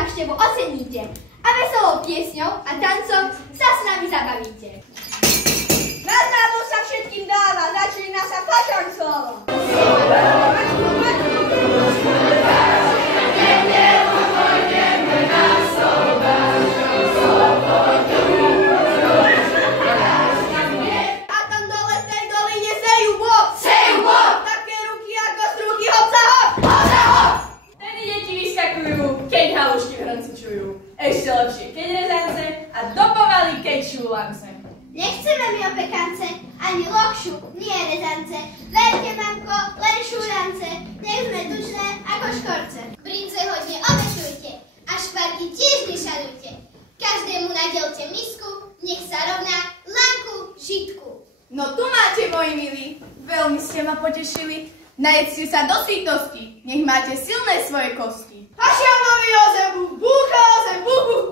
návštevu oceníte a veselou piesňou a tancom sa s nami zabavíte. Nadnámo sa všetkým dáva, začína sa fašancova. Ešte lepšie, keď rezance a dopovali, keď šúlance. Nechceme my opekance, ani lokšu, nie rezance. Verte, mamko, len šúrance, nech sme tučné ako škorce. Brinze hodne obešujte a škvarky tiež nešalujte. Každému nadelte misku, nech sa rovná lanku žitku. No tu máte, moji milí, veľmi ste ma potešili. Najedzte sa do sytosti, nech máte silné svoje kosti. Hašianovi o zebu, búcha o zem, buch, buch,